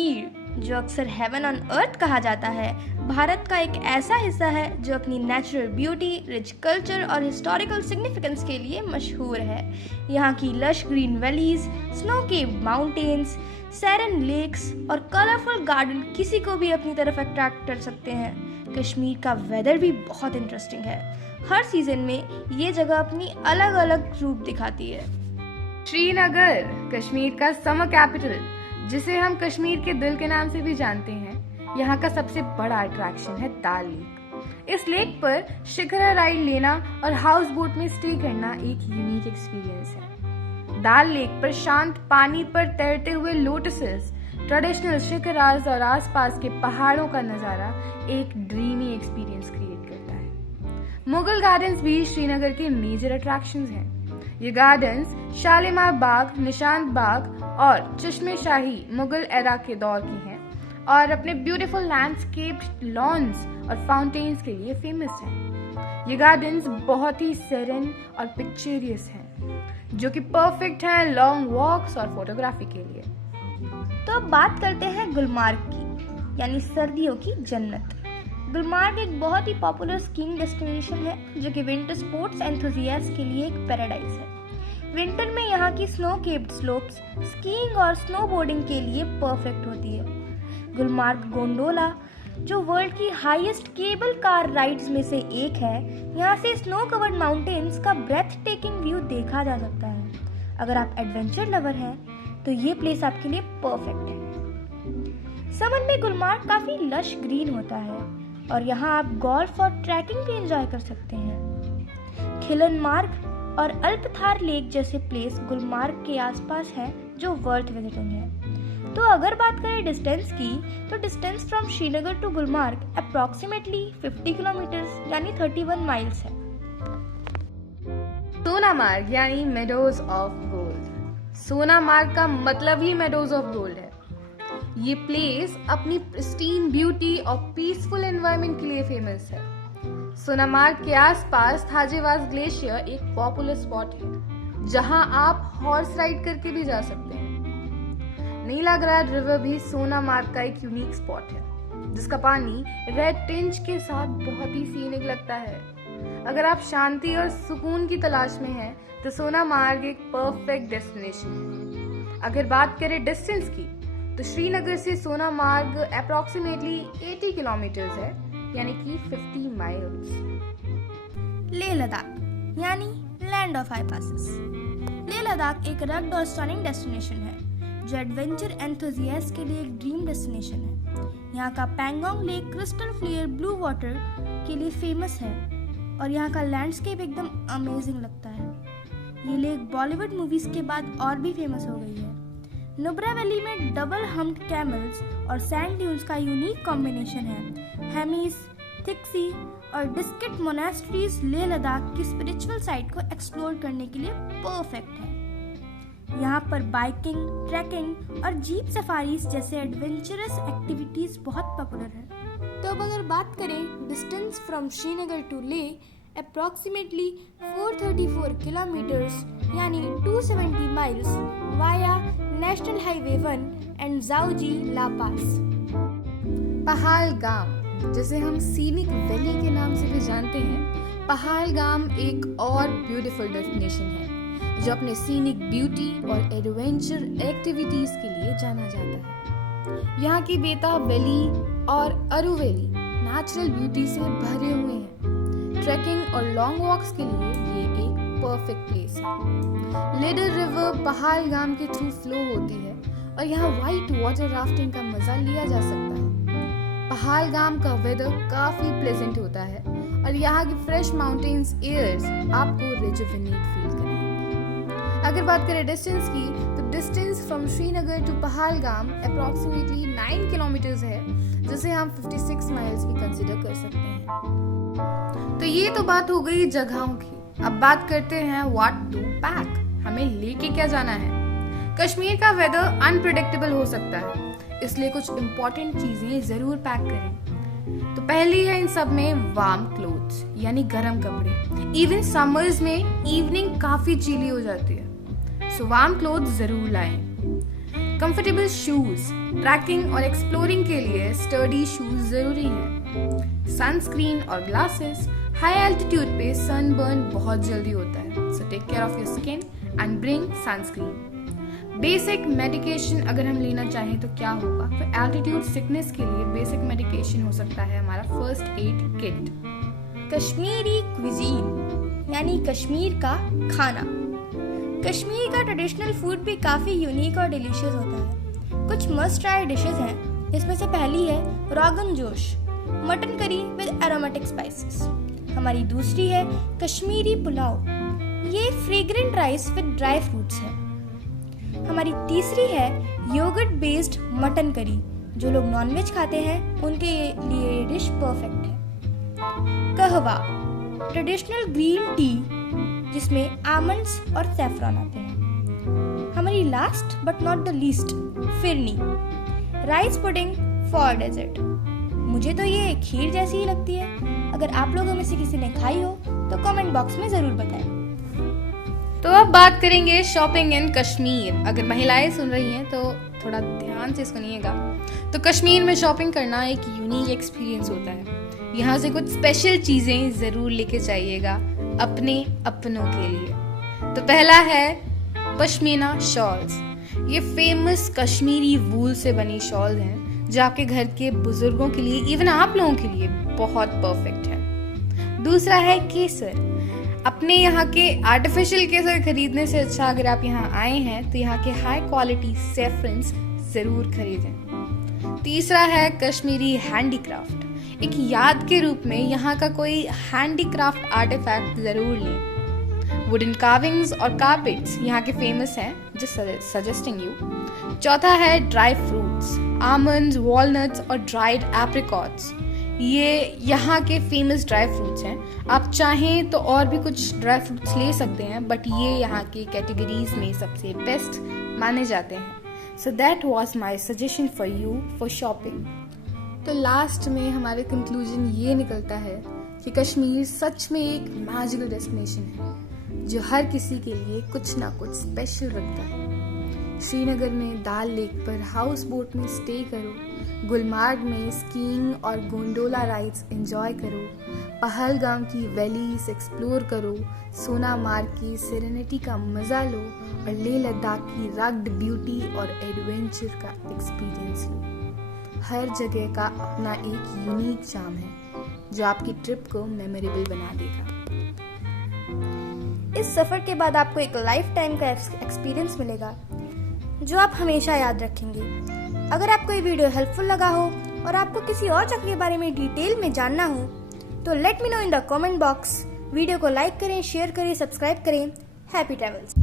कश्मीर, जो अक्सर heaven on earth कहा जाता है, भारत का एक ऐसा हिस्सा है जो अपनी नेचुरल ब्यूटी, रिच कल्चर और हिस्टोरिकल सिग्निफिकेंस के लिए मशहूर है। यहाँ की lush green valleys, snow capped mountains, serene lakes और कलरफुल गार्डन किसी को भी अपनी तरफ अट्रैक्ट कर सकते हैं। कश्मीर का वेदर भी बहुत इंटरेस्टिंग है। हर सीजन में ये जगह अपनी अलग अलग रूप दिखाती है। श्रीनगर, कश्मीर का समर कैपिटल, जिसे हम कश्मीर के दिल के नाम से भी जानते हैं, यहाँ का सबसे बड़ा अट्रैक्शन है दाल लेक। इस लेक पर शिखरा राइड लेना और हाउस बोट में स्टे करना एक यूनिक एक्सपीरियंस है। दाल लेक पर शांत पानी पर तैरते हुए लोटसेस, ट्रेडिशनल शिखरास और आसपास के पहाड़ों का नजारा एक ड्रीमी एक्सपीरियंस क्रिएट करता है। मुगल गार्डन्स भी श्रीनगर के मेजर अट्रैक्शंस हैं। ये गार्डन्स शालीमार बाग, निशांत बाग और चश्मे शाही मुगल एरा के दौर की हैं और अपने ब्यूटीफुल लैंडस्केप्ड लॉन्स और फाउंटेन्स के लिए फेमस हैं। ये गार्डन्स बहुत ही सेरेन और पिक्चरियस हैं, जो कि परफेक्ट हैं लॉन्ग वॉक्स और फोटोग्राफी के लिए। तो अब बात करते हैं गुलमार्ग की, यानी सर्दियों की जन्नत। गुलमार्ग एक बहुत ही पॉपुलर स्कीइंग डेस्टिनेशन है, जो कि विंटर स्पोर्ट्स एंथुजियास्ट के लिए एक पैराडाइज है। विंटर में यहाँ की स्नो केप्ड स्लोप्स स्कीइंग और स्नोबोर्डिंग के लिए परफेक्ट होती है। गुलमार्ग गोंडोला, जो वर्ल्ड की हाईएस्ट केबल कार राइड्स में से एक है, यहाँ से स्नो कवर्ड माउंटेन्स का ब्रेथ टेकिंग व्यू देखा जा सकता है। अगर आप एडवेंचर लवर हैं तो ये प्लेस आपके लिए परफेक्ट है। समर में गुलमार्ग काफी लश ग्रीन होता है और यहाँ आप गोल्फ और ट्रैकिंग भी एंजॉय कर सकते हैं। खिलन मार्ग और अल्पथार लेक जैसे प्लेस गुलमार्ग के आसपास हैं, जो वर्थ विजिटिंग है। तो अगर बात करें डिस्टेंस की, तो distance from Srinagar to Gulmarg approximately 50 kilometres यानी 31 माइल्स है। सोनामार्ग यानी मेडोज ऑफ गोल्ड। सोनामार्ग का मतलब ही मेडोज ऑफ गोल्ड है। ये प्लेस अपनी प्रिस्टीन ब्यूटी और पीसफुल एनवायरनमेंट के लिए फेमस है। सोनामार्ग के आसपास थाजेवास ग्लेशियर एक पॉपुलर स्पॉट है, जहां आप हॉर्स राइड करके भी जा सकते हैं। नीलाग्राड रिवर भी सोनामार्ग का एक यूनिक स्पॉट है, जिसका पानी रेड टिंज के साथ बहुत ही सीनिक लगता है। अगर आप शांति और सुकून की तलाश में हैं, तो सोनामार्ग एक परफेक्ट डेस्टिनेशन है। अगर बात करें डिस्टेंस की, तो श्रीनगर से सोनामार्ग अप्रोक्सीमेटली 80 किलोमीटर्स है, यानी कि 50 माइल्स। लेह लद्दाख यानी land of high passes. Leh Ladakh एक रग्ड और स्टनिंग डेस्टिनेशन है, जो एडवेंचर एंथुजियास्ट के लिए एक ड्रीम डेस्टिनेशन है। यहाँ का Pangong lake crystal clear blue water के लिए फेमस है और यहाँ का लैंडस्केप एकदम अमेजिंग लगता है। ये लेक बॉलीवुड मूवीज के बाद और भी फेमस हो गई है। नुब्रा वैली में डबल हम्प्ड कैमल्स और सैंड ड्यून्स का यूनिक कॉम्बिनेशन है। हेमीज, थिक्सी और डिस्किट मोनास्ट्रीज लेह लद्दाख की स्पिरिचुअल साइट को एक्सप्लोर करने के लिए परफेक्ट है। यहाँ पर बाइकिंग, ट्रैकिंग और जीप सफारीज जैसे एडवेंचरस एक्टिविटीज बहुत पॉपुलर है। तो अब अगर बात करें distance from Srinagar to Leh, approximately 434 kilometres यानी 270 miles via national highway 1 and Zoji La pass. Pahalgam, जिसे हम सीनिक वैली के नाम से भी जानते हैं, पहालगाम एक और ब्यूटीफुल डेस्टिनेशन है, जो अपने सीनिक ब्यूटी और एडवेंचर एक्टिविटीज के लिए जाना जाता है। यहाँ की बेताब वैली और अरू वैली नेचुरल ब्यूटी से भरे हुए हैं। ट्रैकिंग और लॉन्ग वॉक्स के लिए ये एक परफेक्ट प्लेस है। लिडर रिवर पहालगाम के थ्रू फ्लो होती है और यहाँ व्हाइट वाटर राफ्टिंग का मजा लिया जा सकता है। पहालगाम का वेदर काफी प्लेजेंट होता है और यहाँ की फ्रेश माउंटेन्स एयर्स आपको रिजुविनेट फील करेंगे। अगर बात करें डिस्टेंस की, तो distance from Srinagar to Pahalgam approximately 9 kilometres है, जिसे हम 56 माइल्स भी कंसिडर कर सकते हैं। तो ये तो बात हो गई जगहों की। अब बात करते हैं व्हाट टू पैक, हमें लेके क्या जाना है। कश्मीर का वेदर अनप्रेडिक्टेबल हो सकता है, इसलिए कुछ इंपॉर्टेंट चीजें जरूर पैक करें। तो पहली है इन सब में वार्म क्लोथ्स यानी गर्म कपड़े। इवन समर्स में इवनिंग काफी चिली हो जाती है, सो वार्म क्लोथ्स जरूर लाएं। कंफर्टेबल शूज, ट्रैकिंग और एक्सप्लोरिंग के लिए स्टडी शूज जरूरी हैं। सनस्क्रीन और ग्लासेस, हाई एल्टीट्यूड पे सनबर्न बहुत जल्दी होता है, so take care of your skin and bring sunscreen. Basic medication अगर हम लेना चाहें तो क्या होगा, तो एल्टीट्यूड सिकनेस के लिए बेसिक मेडिकेशन हो सकता है हमारा first aid kit. Kashmiri cuisine यानी कश्मीर का खाना। कश्मीर का ट्रेडिशनल फूड भी काफ़ी यूनिक और डिलीशियस होता है। कुछ मस्ट ट्राई डिशेस हैं, जिसमें से पहली है rogan josh, mutton curry with aromatic spices. हमारी दूसरी है कश्मीरी पुलाव, ये fragrant rice with dry fruits है। हमारी तीसरी है योगर्ट बेस्ड मटन करी, जो लोग नॉनवेज खाते हैं उनके लिए ये डिश परफेक्ट है। कहवा, ट्रेडिशनल ग्रीन टी जिसमें आमंड्स और सैफरॉन आते हैं। हमारी last but not the least phirni, rice pudding for dessert. मुझे तो ये खीर जैसी ही लगती है। अगर आप लोगों में से किसी ने खाई हो तो कमेंट बॉक्स में ज़रूर बताएं। तो अब बात करेंगे शॉपिंग इन कश्मीर। अगर महिलाएं सुन रही हैं तो थोड़ा ध्यान से सुनिएगा। तो कश्मीर में शॉपिंग करना एक यूनिक एक्सपीरियंस होता है। यहाँ से कुछ स्पेशल चीज़ें ज़रूर लेके जाइएगा अपने अपनों के लिए। तो पहला है पश्मीना शॉल्स। ये फेमस कश्मीरी वूल से बनी शॉल्स हैं जो आपके घर के बुजुर्गों के लिए, इवन आप लोगों के लिए बहुत परफेक्ट है। दूसरा है केसर। अपने यहाँ के आर्टिफिशियल केसर खरीदने से अच्छा अगर आप यहाँ आए हैं तो यहाँ के हाई क्वालिटी सेफ्रन्स ज़रूर खरीदें। तीसरा है कश्मीरी हैंडीक्राफ्ट। एक याद के रूप में यहाँ का कोई हैंडीक्राफ्ट आर्टिफैक्ट ज़रूर लें। वुडन कार्विंग्स और कारपेट्स यहाँ के फेमस हैं, जस्ट सजेस्टिंग यू। चौथा है ड्राई फ्रूट्स, आमंड्स, वॉलनट्स और ड्राइड एप्रिकॉट्स। ये यहाँ के फेमस ड्राई फ्रूट्स हैं। आप चाहें तो और भी कुछ ड्राई फ्रूट्स ले सकते हैं, बट ये यहाँ की कैटेगरीज में सबसे बेस्ट माने जाते हैं। So that was my suggestion for you for shopping. तो लास्ट में हमारे कंक्लूजन ये निकलता है कि कश्मीर सच में एक मैजिकल डेस्टिनेशन है जो हर किसी के लिए कुछ ना कुछ स्पेशल रखता है। श्रीनगर में दाल लेक पर हाउस बोट में स्टे करो, गुलमार्ग में स्कीइंग और गोंडोला राइड्स एंजॉय करो, पहलगाम की वैलीज एक्सप्लोर करो, सोनामार्ग की सेरेनिटी का मज़ा लो और लेह लद्दाख की रग्ड ब्यूटी और एडवेंचर का एक्सपीरियंस लो। हर जगह का अपना एक यूनिक चार्म है जो आपकी ट्रिप को मेमोरेबल बना देगा। इस सफ़र के बाद आपको एक लाइफ टाइम का एक्सपीरियंस मिलेगा जो आप हमेशा याद रखेंगे। अगर आपको ये वीडियो हेल्पफुल लगा हो और आपको किसी और जगह के बारे में डिटेल में जानना हो तो let me know in the comment box. Video को लाइक करें, शेयर करें, सब्सक्राइब करें। Happy travels.